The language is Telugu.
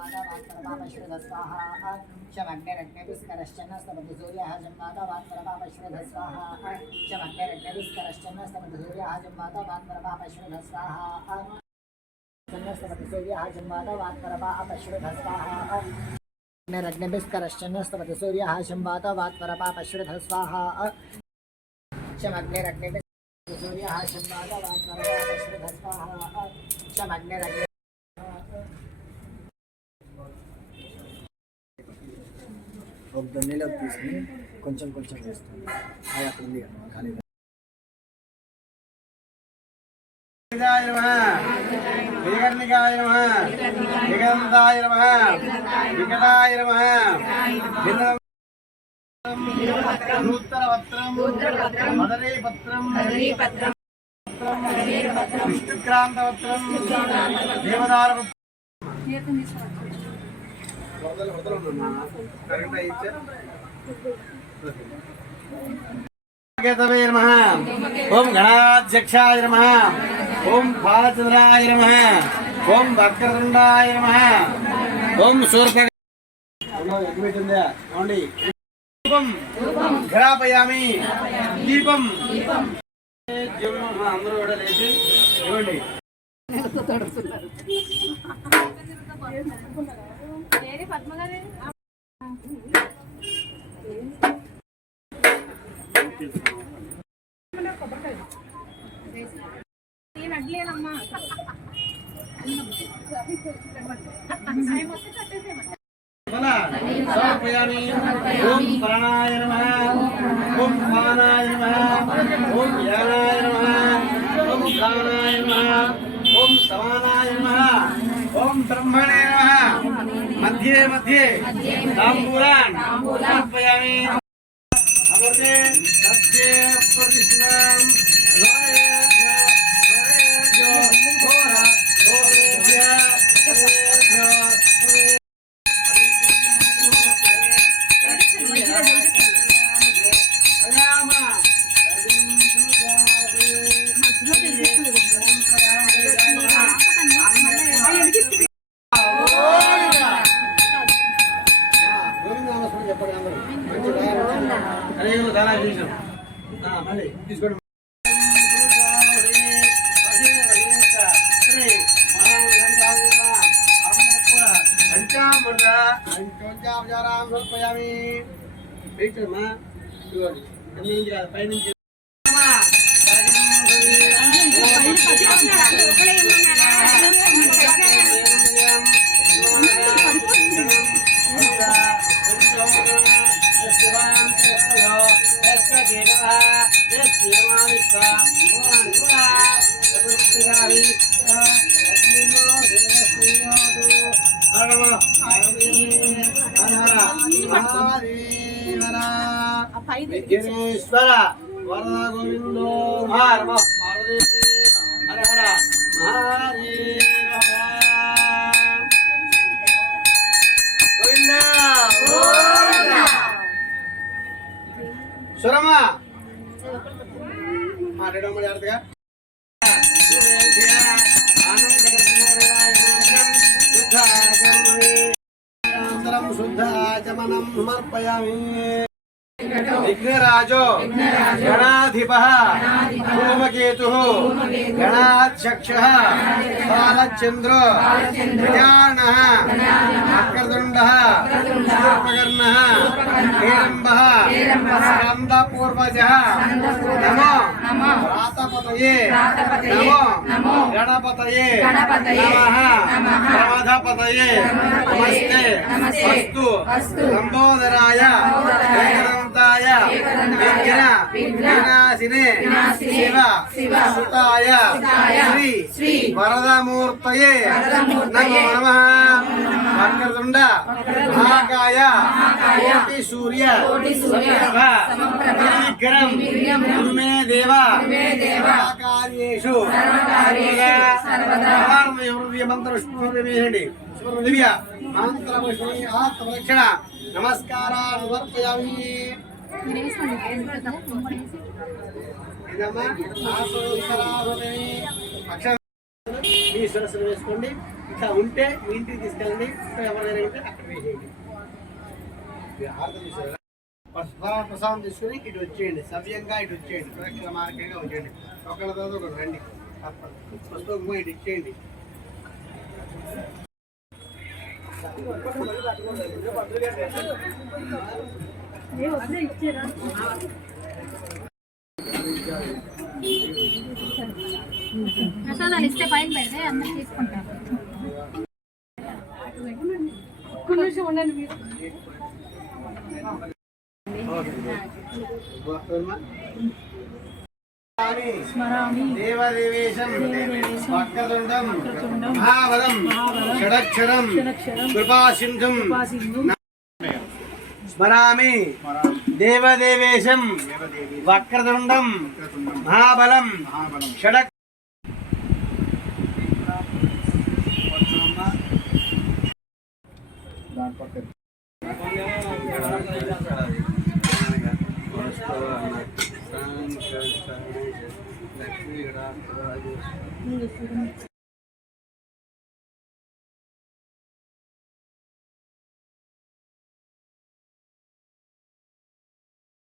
स्वाहा शमग्निरग्निभिस्करश्चन्नस्तपति सूर्यः जन्मादवात्परपापश्रध स्वाहा शमग्निरग्निभिस्करश्चन्नस्तपति सूर्यः जन्मादवात्परपापश्रध स्वाहा चन्नस्तपति सूर्यः जन्मादवात्परपापश्रध स्वाहा अग्निरग्निभिस्करश्चन्नस्तपति सूर्यः जन्मादवात्परपापश्रध स्वाहा शमग्निरग्निभिः सूर्यः जन्मादवात्परपापश्रध स्वाहा शमग्निरग्नि ఒక దన్నీలోకి తీసుకుని కొంచెం కొంచెం వేస్తాను అది అక్కడ ఉంది ఖాళీ విగర్ణికాయ నమః విగంధాయ నమః వికటాయ నమః ఉత్తరవత్రం మదరీపత్రం విష్ణుక్రాంతవత్రం దేవదార ఓం గణాధ్యక్షాయ నమః ఓం బాలచంద్రాయ నమః ఓం వక్రతుండాయ నమః ఓం శూర్ప దీపం ఘరాపయామి దీపం అందరూ కూడా లేచి ఇవ్వండి ఓం ప్రాణాయ నమః ఓం పానాయ నమః ఓం యానాయ నమః ఓం ప్రాణాయ నమః ఓం సమానాయ నమః ఓం బ్రహ్మణే నమః మధ్యే మధ్యే తాంబూలాన్ సమర్పయామి అమృతే మధ్యే ప్రతిష్ఠాం తీసుకోండి పంచామృత పంచోపచారాం సమర్పయామి పైనుంచి విఘ్నేశ్వర వరద గోవిందో హర హర గోవింద సురమా మాట్లాడడం జాగ్రత్తగా శుద్ధాచమనం సమర్పయామి విఘ్నరాజో గణాధిపః ధూమకేతుః గణాధ్యక్షః బాలచంద్రో గజాననః వక్రతుండః శూర్పకర్ణః హేరంబః స్కందపూర్వజः నమో రాతపతయే నమో గణపతయే నమః ప్రమథపతయే నమస్తే అస్తు లంబోదరాయ ఏకదంతాయ విఘ్న వినాశినే శివ సుతాయ శ్రీ వరదమూర్తయే నమో నమః వక్రతుండ మహాకాయ కోటి సూర్య సమప్రభ గురు మే దేవ కార్యేషు మంత్ర విష్ణువేయండి దివ్య మంత్ర విష్ణు ఆత్మరక్షణ నమస్కారాలు సమర్పయామి ఇదమ్మా మీ శిరస్సును వేసుకోండి. ఇట్లా ఉంటే మీ ఇంటికి తీసుకెళ్ళండి. ఎవరైనా ఉంటే అక్కడ వేసేయండి. ప్రసాదం తీసుకుని ఇటు వచ్చేయండి. సవ్యంగా ఇటు వచ్చేయండి. సురక్షిత మార్గంగా వచ్చేయండి. ఒకళ్ళ తర్వాత ఒకరు రండి. పుస్తకం ఇటు ఇచ్చేయండి. ప్రసాదాలు ఇస్తే పైన పెడితే అందరు తీసుకుంటారు. ఉండండి మీరు. దేవదేవేశం వక్రతుండం మహాబలం షడక్షరం కృపాసింధుం స్మరామి. దేవదేవేశం వక్రతుండం మహాబలం షడక్షరం లక్ష్మీ